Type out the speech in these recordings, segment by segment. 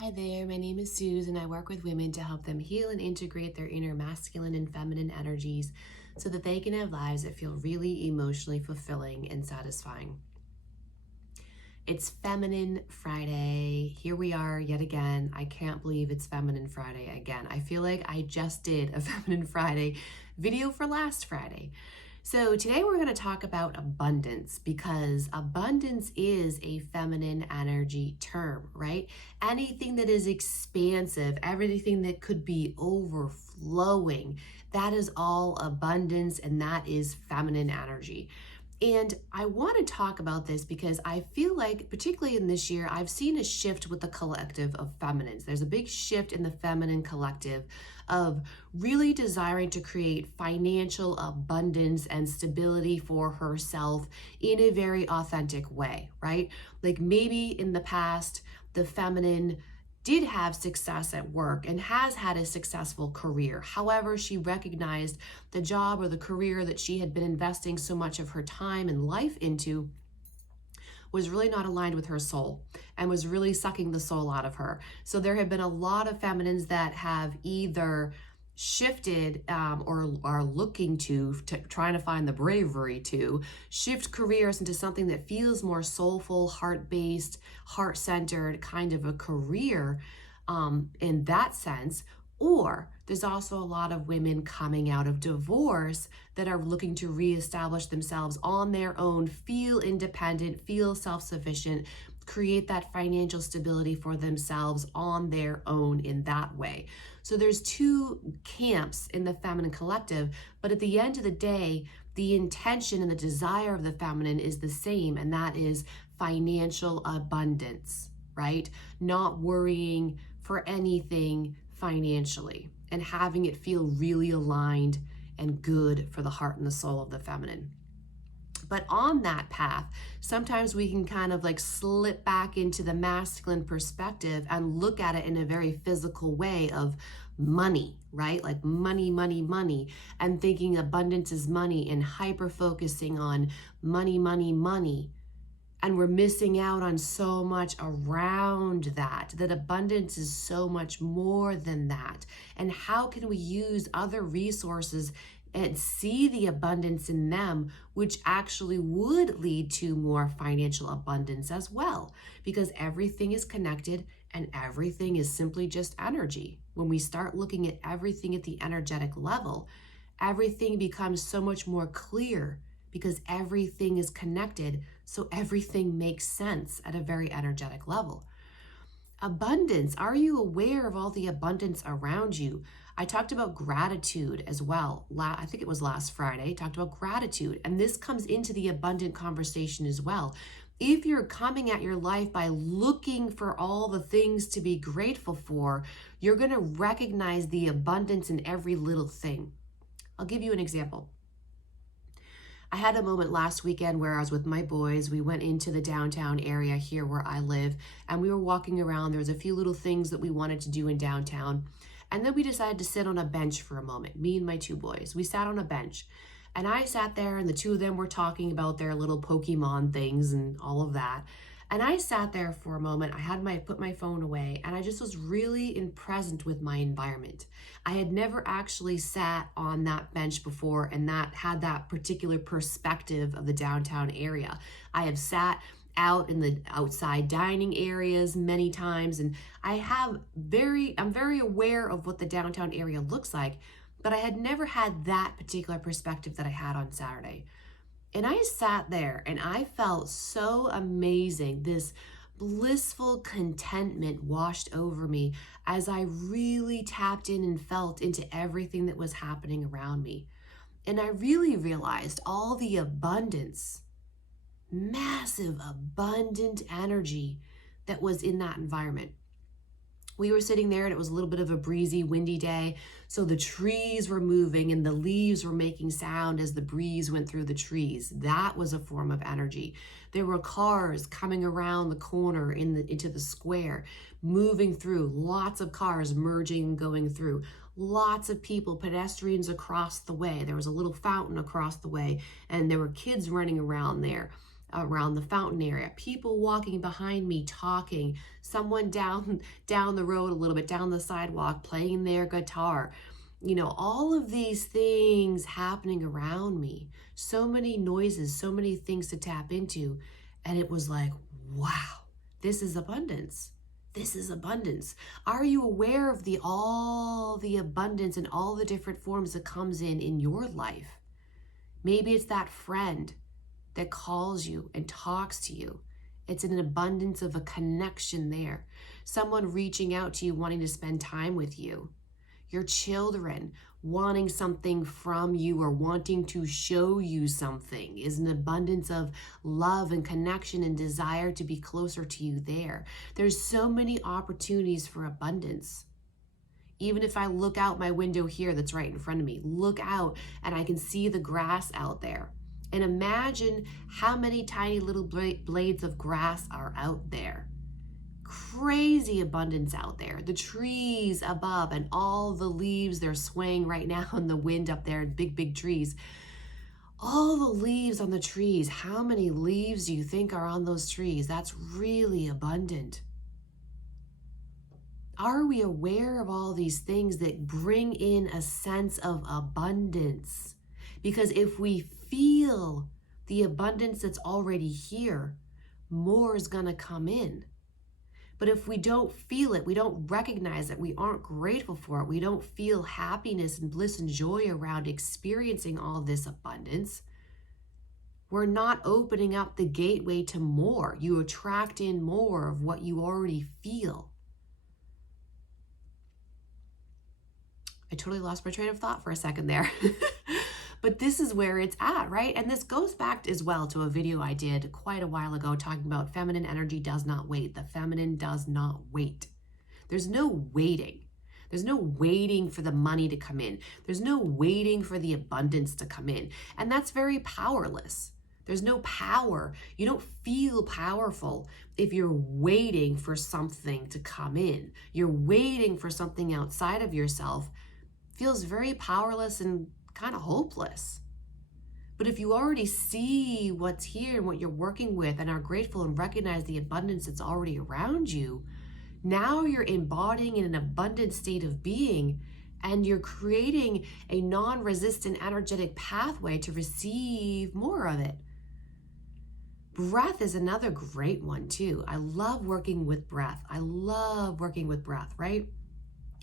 Hi there, my name is Suze and I work with women to help them heal and integrate their inner masculine and feminine energies so that they can have lives that feel really emotionally fulfilling and satisfying. It's Feminine Friday. Here we are yet again. I can't believe it's Feminine Friday again. I feel like I just did a Feminine Friday video for last Friday. So today we're going to talk about abundance because abundance is a feminine energy term, right? Anything that is expansive, everything that could be overflowing, that is all abundance and that is feminine energy. And I want to talk about this because I feel like, particularly in this year, I've seen a shift with the collective of feminines. There's a big shift in the feminine collective of really desiring to create financial abundance and stability for herself in a very authentic way, right? Like maybe in the past, the feminine did have success at work and has had a successful career. However, she recognized the job or the career that she had been investing so much of her time and life into was really not aligned with her soul and was really sucking the soul out of her. So there have been a lot of feminines that have either shifted or are looking to trying to find the bravery to shift careers into something that feels more soulful, heart-based, heart-centered kind of a career in that sense. Or there's also a lot of women coming out of divorce that are looking to reestablish themselves on their own, feel independent, feel self-sufficient, create that financial stability for themselves on their own in that way. So there's two camps in the feminine collective, but at the end of the day, the intention and the desire of the feminine is the same, and that is financial abundance, right? Not worrying for anything financially and having it feel really aligned and good for the heart and the soul of the feminine. But on that path, sometimes we can kind of like slip back into the masculine perspective and look at it in a very physical way of money, right? Like money, money, money, and thinking abundance is money and hyper focusing on money, money, money. And we're missing out on so much around that abundance is so much more than that. And how can we use other resources and see the abundance in them, which actually would lead to more financial abundance as well? Because everything is connected and everything is simply just energy. When we start looking at everything at the energetic level, everything becomes so much more clear because everything is connected, so everything makes sense at a very energetic level. Abundance. Are you aware of all the abundance around you? I talked about gratitude as well. I think it was last Friday. I talked about gratitude, and this comes into the abundant conversation as well. If you're coming at your life by looking for all the things to be grateful for, you're going to recognize the abundance in every little thing. I'll give you an example. I had a moment last weekend where I was with my boys. We went into the downtown area here where I live, and we were walking around. There was a few little things that we wanted to do in downtown. And then we decided to sit on a bench for a moment, me and my two boys. We sat on a bench, and I sat there, and the two of them were talking about their little Pokemon things and all of that. And I sat there for a moment. I had put my phone away, and I just was really present with my environment. I had never actually sat on that bench before and had that particular perspective of the downtown area. I have sat out in the outside dining areas many times, and I'm very aware of what the downtown area looks like, but I had never had that particular perspective that I had on Saturday. And I sat there and I felt so amazing. This blissful contentment washed over me as I really tapped in and felt into everything that was happening around me. And I really realized all the abundance, massive, abundant energy that was in that environment. We were sitting there and it was a little bit of a breezy, windy day. So the trees were moving and the leaves were making sound as the breeze went through the trees. That was a form of energy. There were cars coming around the corner into the square, moving through, lots of cars merging and going through, lots of people, pedestrians across the way. There was a little fountain across the way and there were kids running around there. around the fountain area, people walking behind me talking, someone down the road a little bit, down the sidewalk playing their guitar. All of these things happening around me. So many noises, so many things to tap into. And it was like, wow, this is abundance. This is abundance. Are you aware of all the abundance and all the different forms that comes in your life? Maybe it's that friend that calls you and talks to you. It's an abundance of a connection there. Someone reaching out to you, wanting to spend time with you. Your children wanting something from you or wanting to show you something is an abundance of love and connection and desire to be closer to you there. There's so many opportunities for abundance. Even if I look out my window here that's right in front of me, look out and I can see the grass out there. And imagine how many tiny little blades of grass are out there. Crazy abundance out there. The trees above and all the leaves, they're swaying right now in the wind up there, big trees. All the leaves on the trees, how many leaves do you think are on those trees? That's really abundant. Are we aware of all these things that bring in a sense of abundance? Because if we feel the abundance that's already here, more is going to come in. But if we don't feel it, we don't recognize it, we aren't grateful for it, we don't feel happiness and bliss and joy around experiencing all this abundance, we're not opening up the gateway to more. You attract in more of what you already feel. I totally lost my train of thought for a second there. But this is where it's at, right? And this goes back as well to a video I did quite a while ago talking about feminine energy does not wait. The feminine does not wait. There's no waiting. There's no waiting for the money to come in. There's no waiting for the abundance to come in. And that's very powerless. There's no power. You don't feel powerful if you're waiting for something to come in. You're waiting for something outside of yourself. Feels very powerless and kind of hopeless. But if you already see what's here and what you're working with and are grateful and recognize the abundance that's already around you, now you're embodying in an abundant state of being and you're creating a non-resistant energetic pathway to receive more of it. Breath is another great one too. I love working with breath. Right?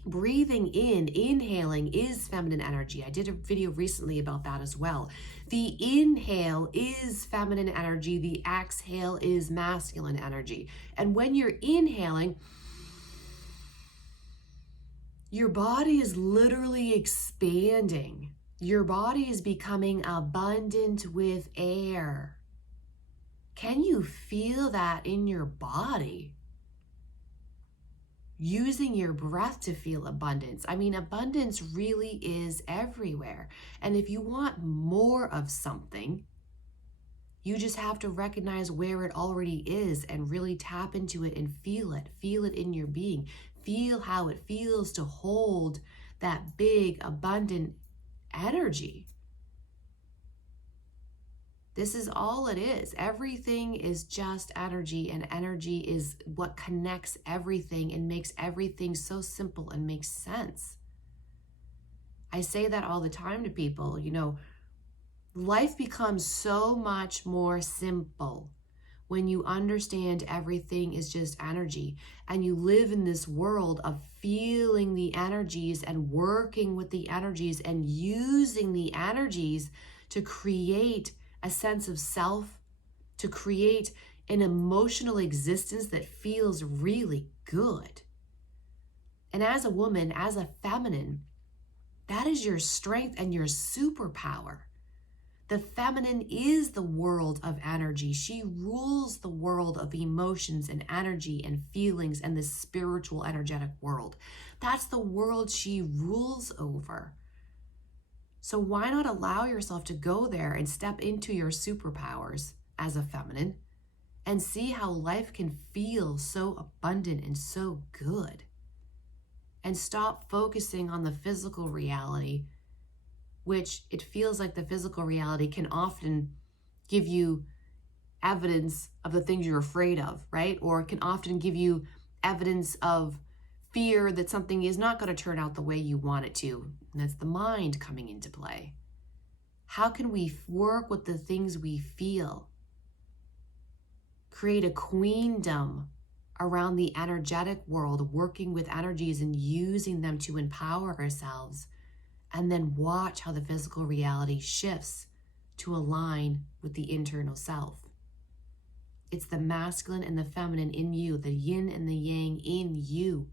Breathing in, inhaling is feminine energy. I did a video recently about that as well. The inhale is feminine energy. The exhale is masculine energy. And when you're inhaling, your body is literally expanding. Your body is becoming abundant with air. Can you feel that in your body? Using your breath to feel abundance. I mean, abundance really is everywhere. And if you want more of something, you just have to recognize where it already is and really tap into it and feel it. Feel it in your being. Feel how it feels to hold that big, abundant energy. This is all it is. Everything is just energy, and energy is what connects everything and makes everything so simple and makes sense. I say that all the time to people, life becomes so much more simple when you understand everything is just energy and you live in this world of feeling the energies and working with the energies and using the energies to create a sense of self, to create an emotional existence that feels really good. And as a woman, as a feminine, that is your strength and your superpower. The feminine is the world of energy. She rules the world of emotions and energy and feelings and the spiritual energetic world. That's the world she rules over. So why not allow yourself to go there and step into your superpowers as a feminine and see how life can feel so abundant and so good? And stop focusing on the physical reality, which it feels like the physical reality can often give you evidence of the things you're afraid of, right? Or it can often give you evidence of fear that something is not going to turn out the way you want it to. And that's the mind coming into play. How can we work with the things we feel? Create a queendom around the energetic world, working with energies and using them to empower ourselves, and then watch how the physical reality shifts to align with the internal self. It's the masculine and the feminine in you, the yin and the yang in you,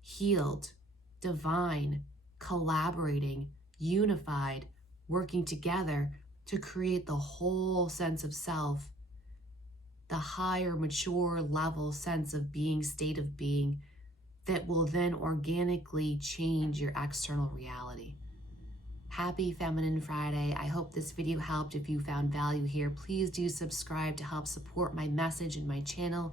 healed, divine, collaborating, unified, working together to create the whole sense of self, the higher, mature level sense of being, state of being, that will then organically change your external reality. Happy Feminine Friday. I hope this video helped. If you found value here, please do subscribe to help support my message and my channel.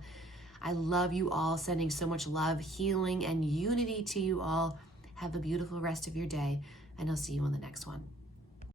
I love you all, sending so much love, healing, and unity to you all. Have a beautiful rest of your day, and I'll see you on the next one.